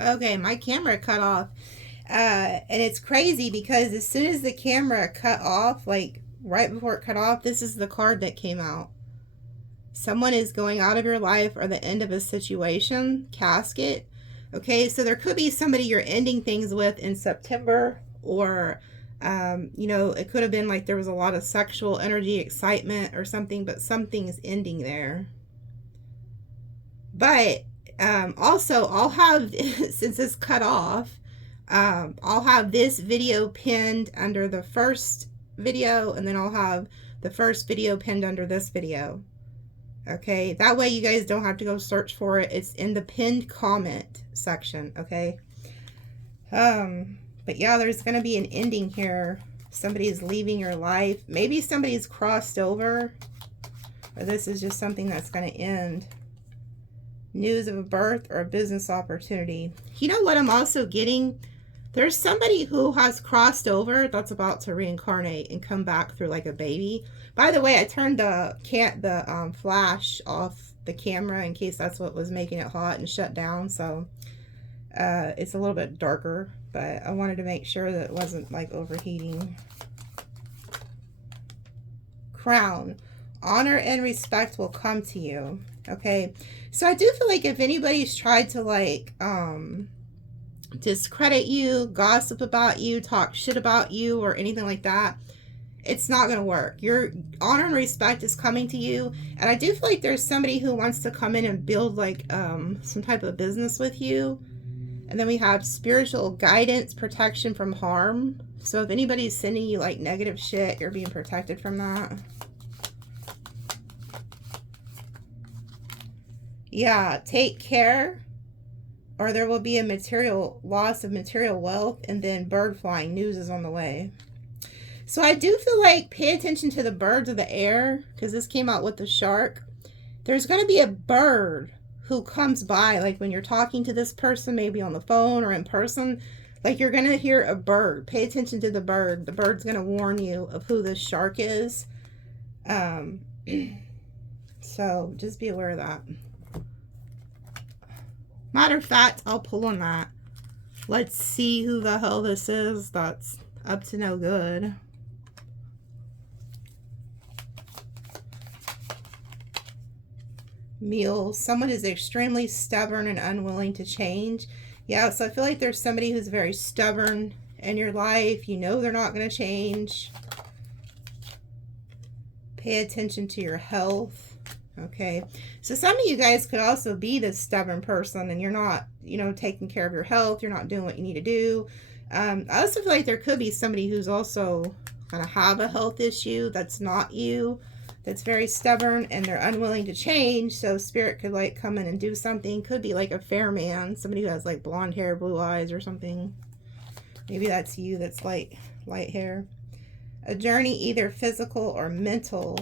Okay, my camera cut off. And it's crazy because as soon as the camera cut off, like right before it cut off, this is the card that came out. Someone is going out of your life or the end of a situation. Casket. Okay, so there could be somebody you're ending things with in September, or you know, it could have been like there was a lot of sexual energy, excitement, or something, but something's ending there. But also, I'll have, since it's cut off, I'll have this video pinned under the first video, and then I'll have the first video pinned under this video. Okay, that way you guys don't have to go search for it. It's in the pinned comment section. Okay. But yeah, there's going to be an ending here. Somebody's leaving your life. Maybe somebody's crossed over, or this is just something that's going to end. News of a birth or a business opportunity. You know what I'm also getting? There's somebody who has crossed over that's about to reincarnate and come back through like a baby. By the way, I turned the flash off the camera in case that's what was making it hot and shut down. So it's a little bit darker, but I wanted to make sure that it wasn't like overheating. Crown. Honor and respect will come to you. Okay, so I do feel like if anybody's tried to like discredit you, gossip about you, talk shit about you, or anything like that, it's not going to work. Your honor and respect is coming to you. And I do feel like there's somebody who wants to come in and build like some type of business with you. And then we have spiritual guidance, protection from harm. So if anybody's sending you like negative shit, you're being protected from that. Yeah, take care, or there will be a material loss of material wealth, and then bird flying news is on the way. So I do feel like pay attention to the birds of the air, because this came out with the shark. There's going to be a bird who comes by, like when you're talking to this person, maybe on the phone or in person, like you're going to hear a bird. Pay attention to the bird. The bird's going to warn you of who this shark is. So just be aware of that. Matter of fact, I'll pull on that. Let's see who the hell this is that's up to no good. Meal. Someone is extremely stubborn and unwilling to change. Yeah, so I feel like there's somebody who's very stubborn in your life. You know they're not going to change. Pay attention to your health. Okay, so some of you guys could also be this stubborn person and you're not, you know, taking care of your health. You're not doing what you need to do. I also feel like there could be somebody who's also going to have a health issue that's not you, that's very stubborn and they're unwilling to change. So spirit could like come in and do something. Could be like a fair man, somebody who has like blonde hair, blue eyes or something. Maybe that's you, that's light hair. A journey, either physical or mental.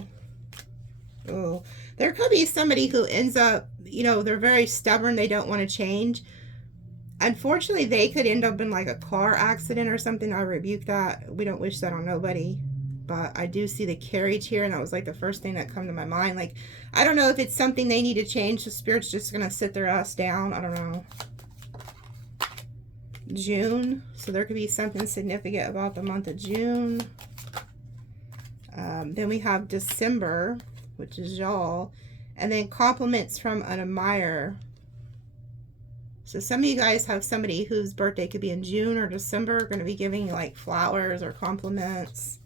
Oh, there could be somebody who ends up, you know, they're very stubborn. They don't want to change. Unfortunately, they could end up in like a car accident or something. I rebuke that. We don't wish that on nobody. But I do see the carriage here, and that was like the first thing that come to my mind. Like, I don't know if it's something they need to change. The spirit's just going to sit their ass down. I don't know. June. So there could be something significant about the month of June. Then we have December, which is y'all, and then compliments from an admirer. So some of you guys have somebody whose birthday could be in June or December, going to be giving you like flowers or compliments.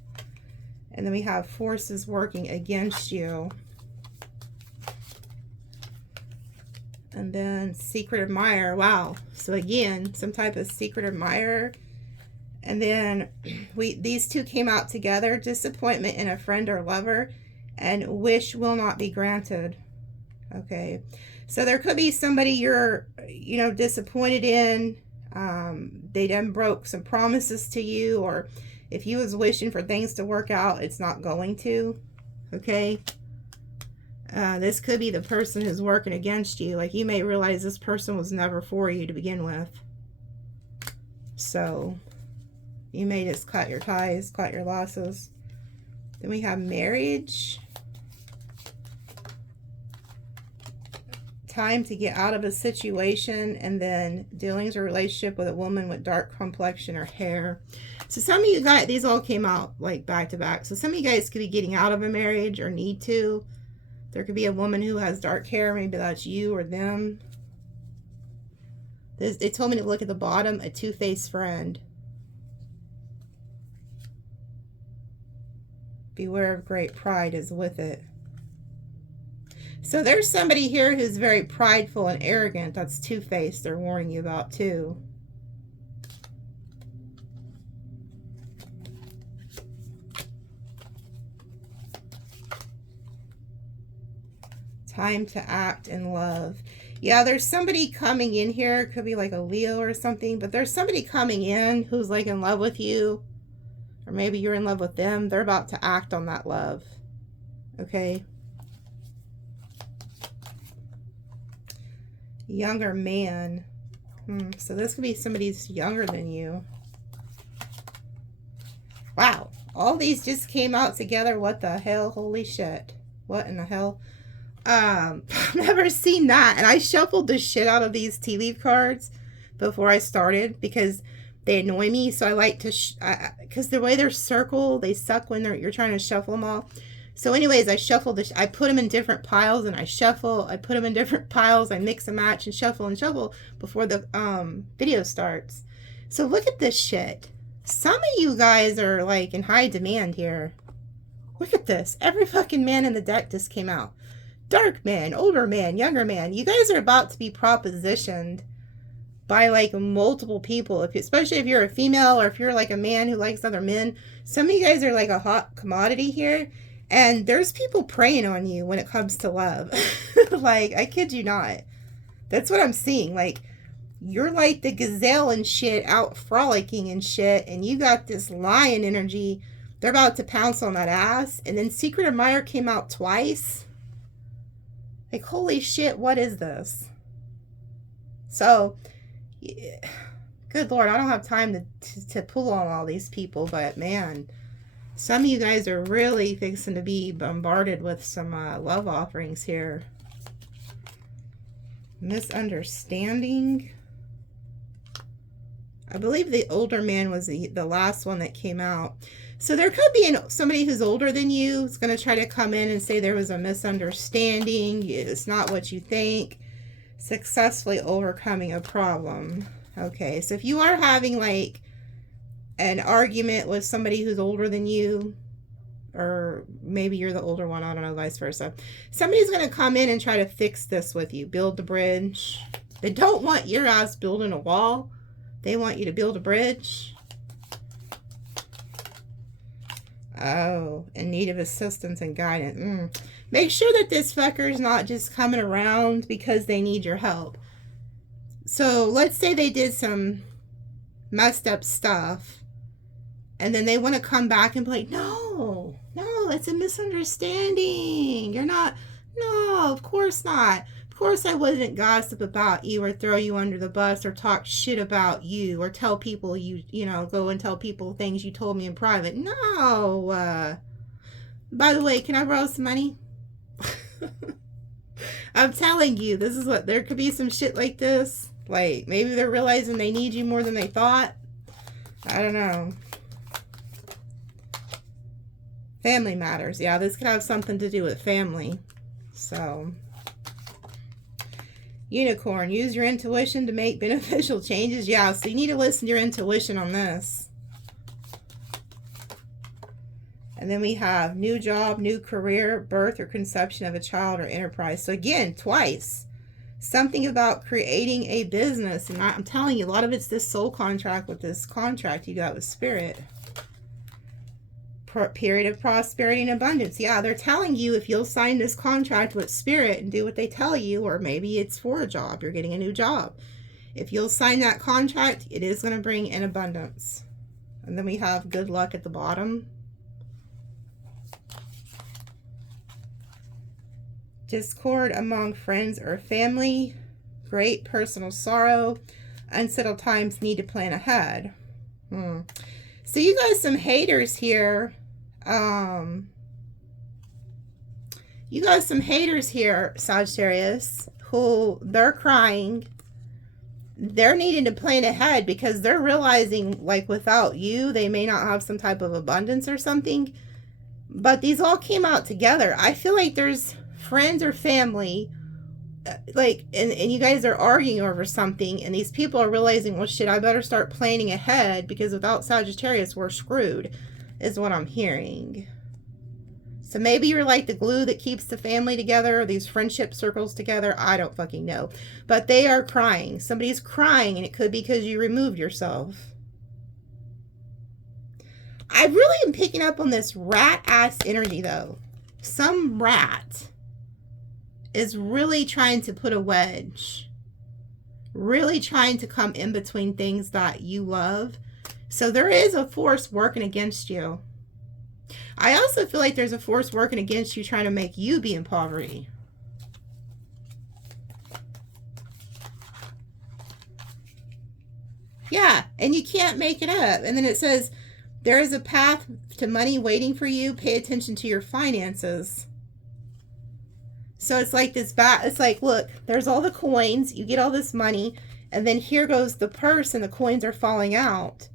And then we have forces working against you. And then secret admirer. Wow. So again, some type of secret admirer. And then these two came out together. Disappointment in a friend or lover. And wish will not be granted. Okay. So there could be somebody you're, you know, disappointed in. They done broke some promises to you. Or if you was wishing for things to work out, it's not going to. Okay. This could be the person who's working against you. Like, you may realize this person was never for you to begin with. So you may just cut your ties, cut your losses. Then we have marriage. time to get out of a situation, and then dealings or relationship with a woman with dark complexion or hair. So some of you guys, these all came out like back to back. So some of you guys could be getting out of a marriage or need to. There could be a woman who has dark hair. Maybe that's you or them. They told me to look at the bottom, a two-faced friend. Beware of great pride is with it. So there's somebody here who's very prideful and arrogant. That's two-faced. They're warning you about too. Time to act in love. Yeah, there's somebody coming in here. It could be like a Leo or something, but there's somebody coming in who's like in love with you. Or maybe you're in love with them. They're about to act on that love. Okay. Younger man. So this could be somebody who's younger than you. Wow. All these just came out together. What the hell? Holy shit. What in the hell? I've never seen that. And I shuffled the shit out of these tea leaf cards before I started because they annoy me. So I like to, because the way they're circled, they suck when you're trying to shuffle them all. So anyways, I shuffled this. I put them in different piles and I shuffle. I put them in different piles. I mix and match and shuffle before the video starts. So look at this shit. Some of you guys are like in high demand here. Look at this. Every fucking man in the deck just came out. Dark man, older man, younger man. You guys are about to be propositioned by like multiple people, especially if you're a female or if you're like a man who likes other men. Some of you guys are like a hot commodity here, and there's people preying on you when it comes to love. Like, I kid you not. That's what I'm seeing. Like, you're like the gazelle and shit out frolicking and shit, and you got this lion energy. They're about to pounce on that ass. And then Secret Admirer came out twice. Like, holy shit, what is this? So, yeah, good Lord, I don't have time to pull on all these people, but man, some of you guys are really fixing to be bombarded with some love offerings here. Misunderstanding. I believe the older man was the last one that came out. So there could be somebody who's older than you is going to try to come in and say there was a misunderstanding. It's not what you think. Successfully overcoming a problem. Okay, so if you are having like an argument with somebody who's older than you, or maybe you're the older one, I don't know, vice versa. Somebody's going to come in and try to fix this with you. Build the bridge. They don't want your ass building a wall. They want you to build a bridge. Oh, in need of assistance and guidance. Make sure that this fucker's not just coming around because they need your help. So let's say they did some messed up stuff, and then they want to come back and be like, no, it's a misunderstanding. You're not, no, of course not. Of course I wouldn't gossip about you or throw you under the bus or talk shit about you or tell people you know, go and tell people things you told me in private. No. By the way, can I borrow some money? I'm telling you, this is what, there could be some shit like this. Like, maybe they're realizing they need you more than they thought. I don't know. Family matters. Yeah, this could have something to do with family. So, Unicorn, use your intuition to make beneficial changes. Yeah, so you need to listen to your intuition on this. And then we have new job, new career, birth or conception of a child or enterprise. So again, twice. Something about creating a business. And I'm telling you, a lot of it's this soul contract with this contract you got with Spirit. Period of prosperity and abundance. Yeah, they're telling you if you'll sign this contract with Spirit and do what they tell you, or maybe it's for a job. You're getting a new job. If you'll sign that contract, it is going to bring in abundance. And then we have good luck at the bottom. Discord among friends or family. Great personal sorrow. Unsettled times, need to plan ahead. So you got some haters here. You got some haters here, Sagittarius, who they're crying. They're needing to plan ahead because they're realizing, like, without you, they may not have some type of abundance or something. But these all came out together. I feel like there's friends or family, like, and you guys are arguing over something, and these people are realizing, well, shit, I better start planning ahead because without Sagittarius, we're screwed, is what I'm hearing. So maybe you're like the glue that keeps the family together, these friendship circles together. I don't fucking know. But they are crying. Somebody's crying, and it could be because you removed yourself. I really am picking up on this rat-ass energy, though. Some rat is really trying to put a wedge. Really trying to come in between things that you love. So there is a force working against you. I also feel like there's a force working against you trying to make you be in poverty. Yeah, and you can't make it up. And then it says, there is a path to money waiting for you. Pay attention to your finances. So it's like this it's like, look, there's all the coins. You get all this money. And then here goes the purse and the coins are falling out.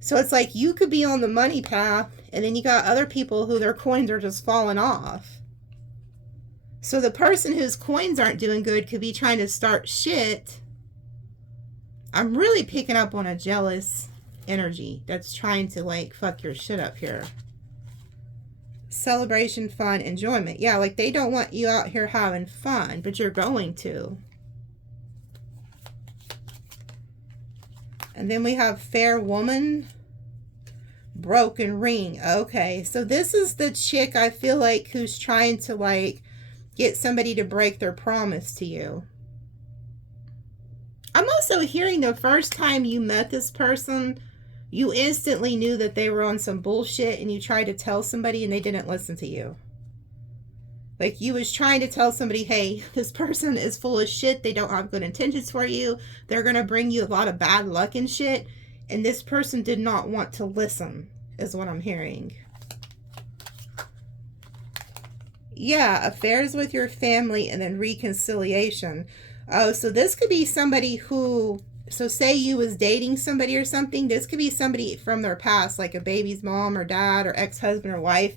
So it's like you could be on the money path, and then you got other people who their coins are just falling off. So the person whose coins aren't doing good could be trying to start shit. I'm really picking up on a jealous energy that's trying to, like, fuck your shit up here. Celebration, fun, enjoyment. Yeah, like they don't want you out here having fun, but you're going to. And then we have fair woman, broken ring. Okay, so this is the chick I feel like who's trying to, like, get somebody to break their promise to you. I'm also hearing the first time you met this person, you instantly knew that they were on some bullshit, and you tried to tell somebody and they didn't listen to you. Like, you was trying to tell somebody, hey, this person is full of shit. They don't have good intentions for you. They're going to bring you a lot of bad luck and shit. And this person did not want to listen, is what I'm hearing. Yeah, affairs with your family and then reconciliation. Oh, so this could be somebody who, so say you was dating somebody or something. This could be somebody from their past, like a baby's mom or dad or ex-husband or wife,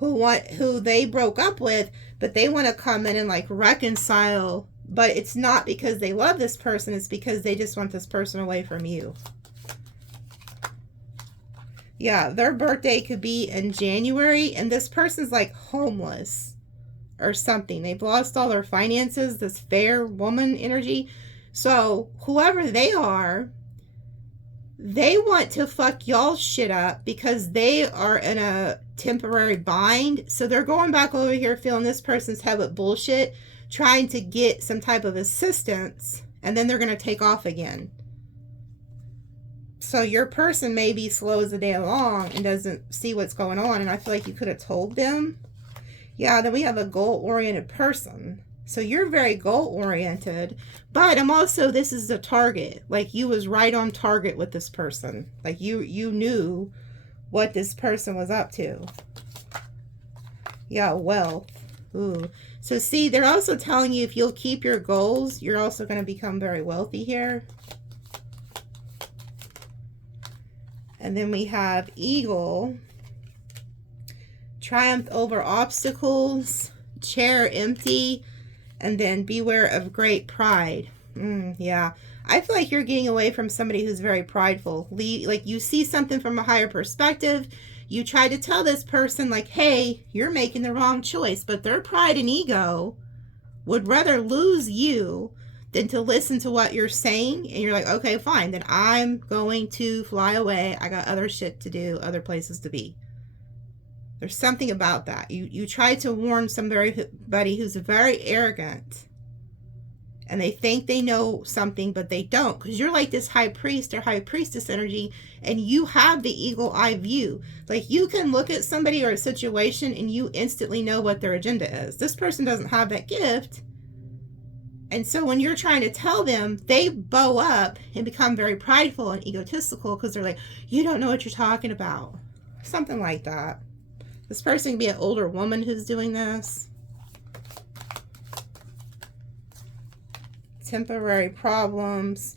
who they broke up with, but they want to come in and, like, reconcile, but it's not because they love this person, it's because they just want this person away from you. Yeah, their birthday could be in January, and this person's, like, homeless or something. They've lost all their finances, this fair woman energy. So whoever they are, they want to fuck y'all shit up because they are in a temporary bind. So they're going back over here feeling this person's head with bullshit, trying to get some type of assistance, and then they're going to take off again. So your person maybe slows the day along and doesn't see what's going on, and I feel like you could have told them. Yeah, then we have a goal-oriented person. So you're very goal-oriented, but I'm also, this is the target. Like, you was right on target with this person. Like, you knew what this person was up to. Yeah, wealth. Ooh. So see, they're also telling you if you'll keep your goals, you're also going to become very wealthy here. And then we have eagle. Triumph over obstacles. Chair empty. And then beware of great pride. Yeah. I feel like you're getting away from somebody who's very prideful. Like, you see something from a higher perspective. You try to tell this person, like, hey, you're making the wrong choice. But their pride and ego would rather lose you than to listen to what you're saying. And you're like, okay, fine. Then I'm going to fly away. I got other shit to do, other places to be. There's something about that. You try to warn somebody who's very arrogant, and they think they know something, but they don't, because you're like this high priest or high priestess energy, and you have the eagle eye view. Like, you can look at somebody or a situation and you instantly know what their agenda is. This person doesn't have that gift. And so when you're trying to tell them, they bow up and become very prideful and egotistical because they're like, you don't know what you're talking about. Something like that. This person can be an older woman who's doing this. temporary problems,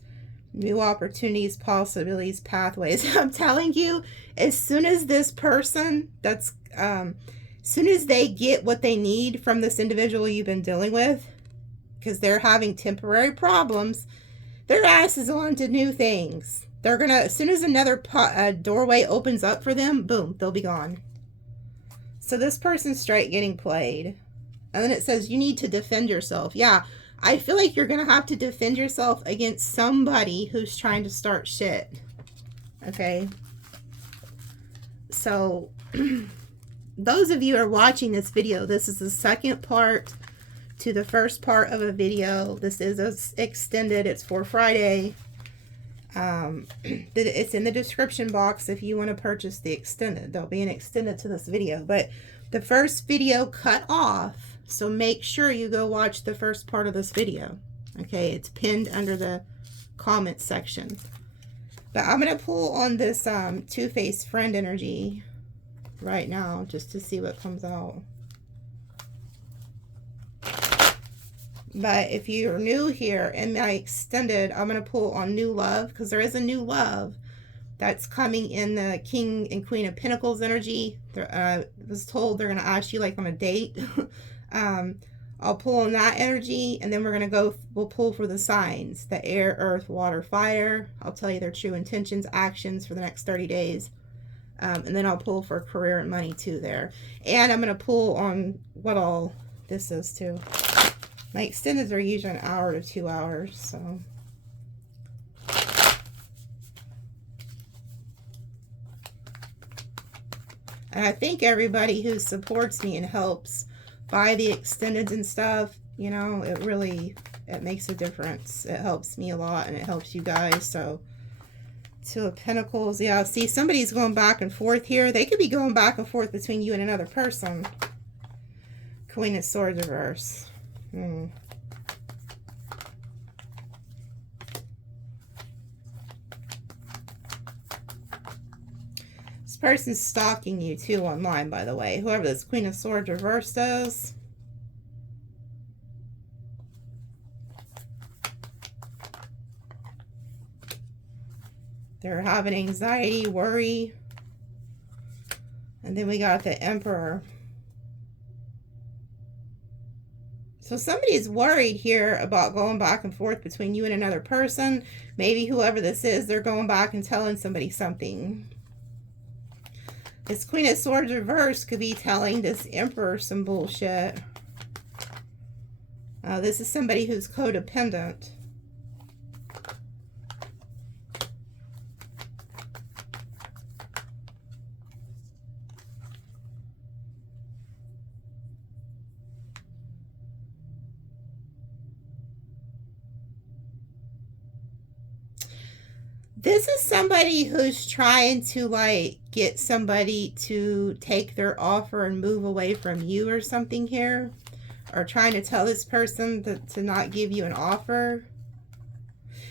new opportunities, possibilities, pathways. I'm telling you, as soon as this person as soon as they get what they need from this individual you've been dealing with, because they're having temporary problems, their ass is on to new things. They're gonna, as soon as another doorway opens up for them, boom, they'll be gone. So this person's straight getting played. And then it says you need to defend yourself. Yeah, I feel like you're gonna have to defend yourself against somebody who's trying to start shit. Okay. So those of you who are watching this video, this is the second part to the first part of a video. This is extended. It's for Friday. It's in the description box if you want to purchase the extended. There'll be an extended to this video, but the first video cut off, so make sure you go watch the first part of this video. Okay, it's pinned under the comment section. But I'm going to pull on this two-faced friend energy right now just to see what comes out. But if you're new here in my extended, I'm going to pull on new love, because there is a new love that's coming in the King and Queen of Pentacles energy. I was told they're going to ask you like on a date. I'll pull on that energy, and then we'll pull for the signs, the air, earth, water, fire. I'll tell you their true intentions, actions for the next 30 days. And then I'll pull for career and money too there. And I'm going to pull on what all this is too. My extendeds are usually an hour to 2 hours, so. And I think everybody who supports me and helps buy the extendeds and stuff, you know, it makes a difference. It helps me a lot, and it helps you guys. So, Two of Pentacles. Yeah, see, somebody's going back and forth here. They could be going back and forth between you and another person. Queen of Swords reverse. This person's stalking you too online, by the way. Whoever this Queen of Swords reverse is. They're having anxiety, worry. And then we got the Emperor. So somebody's worried here about going back and forth between you and another person. Maybe whoever this is, they're going back and telling somebody something. This Queen of Swords reverse could be telling this Emperor some bullshit. This is somebody who's codependent. This is somebody who's trying to like get somebody to take their offer and move away from you or something here. Or trying to tell this person to not give you an offer.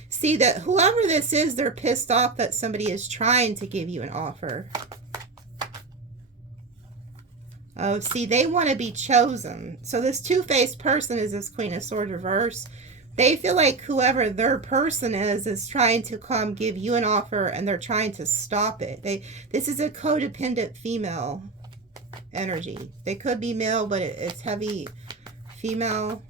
See, that whoever this is, they're pissed off that somebody is trying to give you an offer. Oh, see, they want to be chosen. So this two-faced person is this Queen of Swords reverse. They feel like whoever their person is trying to come give you an offer, and they're trying to stop it. This is a codependent female energy. They could be male, but it's heavy female.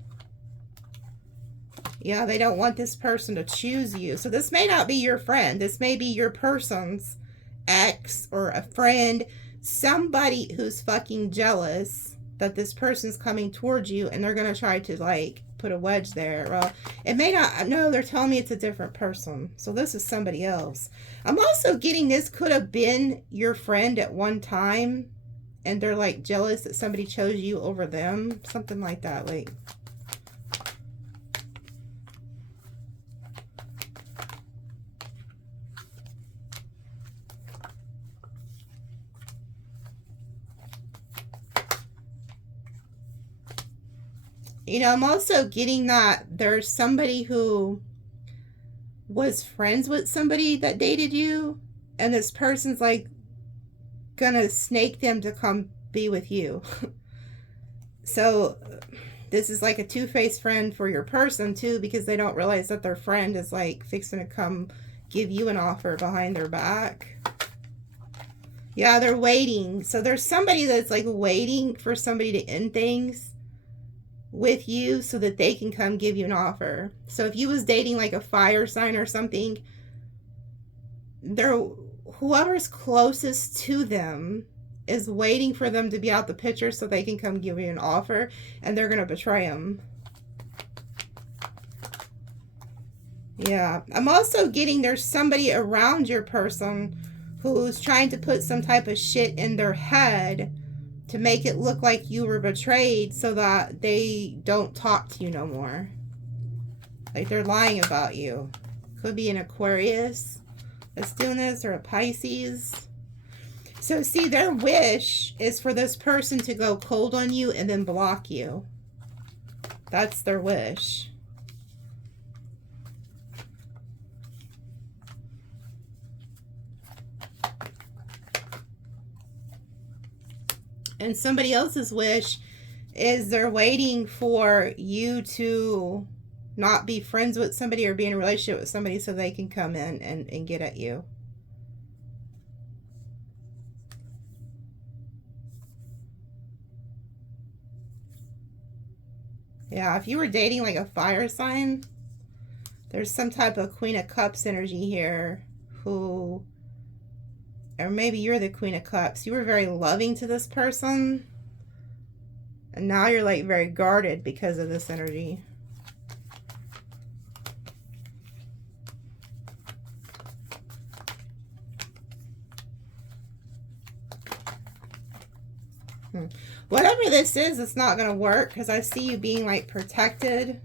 Yeah, they don't want this person to choose you. So this may not be your friend. This may be your person's ex or a friend. Somebody who's fucking jealous that this person's coming towards you, and they're going to try to like put a wedge there. Well, it may not. No, they're telling me it's a different person. So this is somebody else. I'm also getting this could have been your friend at one time, and they're like jealous that somebody chose you over them. Something like that. Like, you know, I'm also getting that there's somebody who was friends with somebody that dated you, and this person's like gonna snake them to come be with you. So This is like a two-faced friend for your person too, because they don't realize that their friend is like fixing to come give you an offer behind their back. Yeah, they're waiting. So there's somebody that's like waiting for somebody to end things with you so that they can come give you an offer. So if you was dating like a fire sign or something, whoever's closest to them is waiting for them to be out the picture so they can come give you an offer, and they're going to betray them. Yeah. I'm also getting there's somebody around your person who's trying to put some type of shit in their head to make it look like you were betrayed so that they don't talk to you no more. Like they're lying about you. Could be an Aquarius that's doing this, or a Pisces. So see, their wish is for this person to go cold on you and then block you. That's their wish. And somebody else's wish is they're waiting for you to not be friends with somebody or be in a relationship with somebody so they can come in and get at you. Yeah, if you were dating like a fire sign, there's some type of Queen of Cups energy here who, or maybe you're the Queen of Cups. You were very loving to this person, and now you're like very guarded because of this energy. Whatever this is, it's not going to work because I see you being like protected.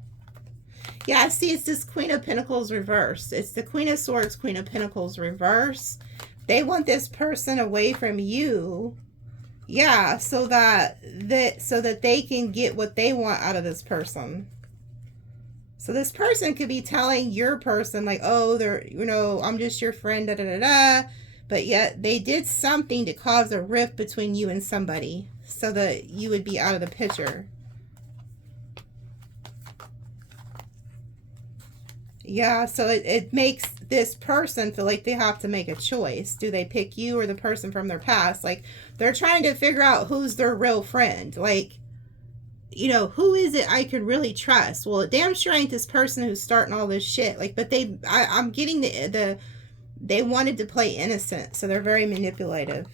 Yeah, I see it's this Queen of Pentacles reverse. It's the Queen of Swords, Queen of Pentacles reverse. They want this person away from you. Yeah, so that they can get what they want out of this person. So this person could be telling your person like, oh, they're, you know, I'm just your friend, da da da da. But yet they did something to cause a rift between you and somebody so that you would be out of the picture. Yeah, so it makes this person feel like they have to make a choice. Do they pick you or the person from their past? Like, they're trying to figure out who's their real friend. Like, you know, who is it I can really trust? Well, it damn sure ain't this person who's starting all this shit. Like, but I'm getting they wanted to play innocent, so they're very manipulative.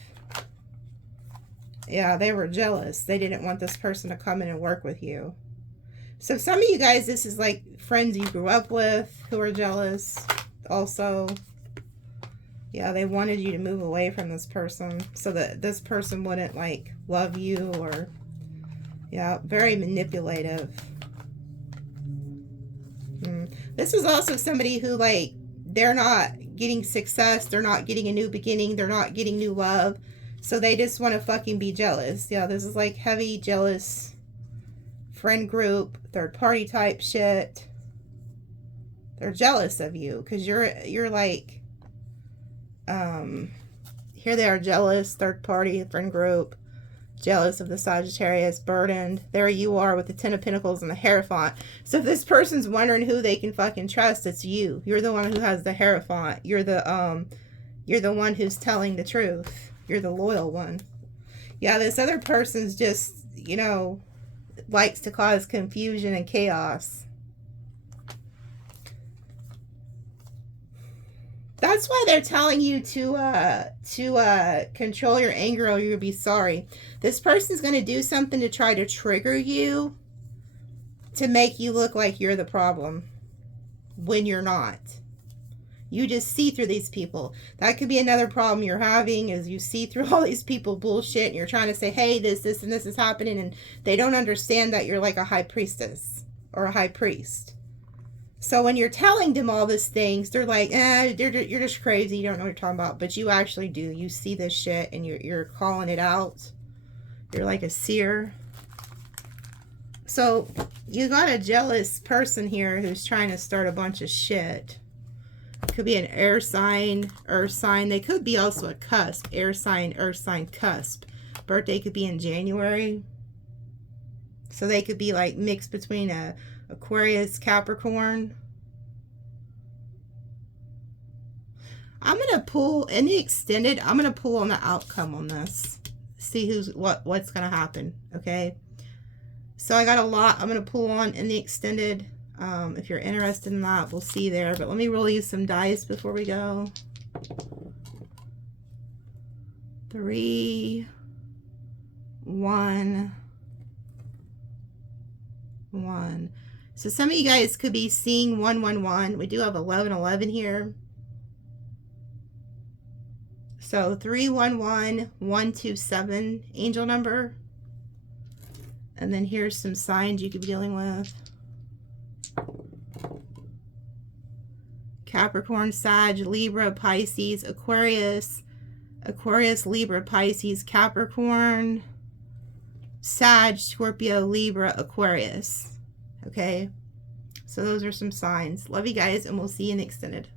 Yeah, they were jealous. They didn't want this person to come in and work with you. So some of you guys, this is like friends you grew up with who are jealous also. Yeah, they wanted you to move away from this person so that this person wouldn't like love you, or yeah, very manipulative. This is also somebody who like, they're not getting success, they're not getting a new beginning, they're not getting new love, so they just want to fucking be jealous. Yeah, this is like heavy jealous friend group, third party type shit. They're jealous of you because you're like, here they are, jealous, third party, friend group, jealous of the Sagittarius, burdened. There you are with the Ten of Pentacles and the Hierophant. So if this person's wondering who they can fucking trust, it's you. You're the one who has the Hierophant. You're the one who's telling the truth. You're the loyal one. Yeah, this other person's just, you know, likes to cause confusion and chaos. That's why they're telling you to control your anger or you'll be sorry. This person's going to do something to try to trigger you to make you look like you're the problem when you're not. You just see through these people. That could be another problem you're having, is you see through all these people bullshit and you're trying to say, hey, this, and this is happening, and they don't understand that you're like a high priestess or a high priest. So when you're telling them all these things, they're like, you're just crazy. You don't know what you're talking about. But you actually do. You see this shit and you're calling it out. You're like a seer. So you got a jealous person here who's trying to start a bunch of shit. Could be an air sign, earth sign. They could be also a cusp. Air sign, earth sign, cusp. Birthday could be in January. So they could be like mixed between a Aquarius, Capricorn. I'm going to pull in the extended. I'm going to pull on the outcome on this. See what's going to happen. Okay. So I got a lot I'm going to pull on in the extended. If you're interested in that, we'll see there. But let me roll you some dice before we go. 3, 1, 1. So some of you guys could be seeing 111. We do have 1111 here. So 311 127 angel number. And then here's some signs you could be dealing with. Capricorn, Sag, Libra, Pisces, Aquarius, Libra, Pisces, Capricorn, Sag, Scorpio, Libra, Aquarius. Okay, so those are some signs. Love you guys, and we'll see you in extended.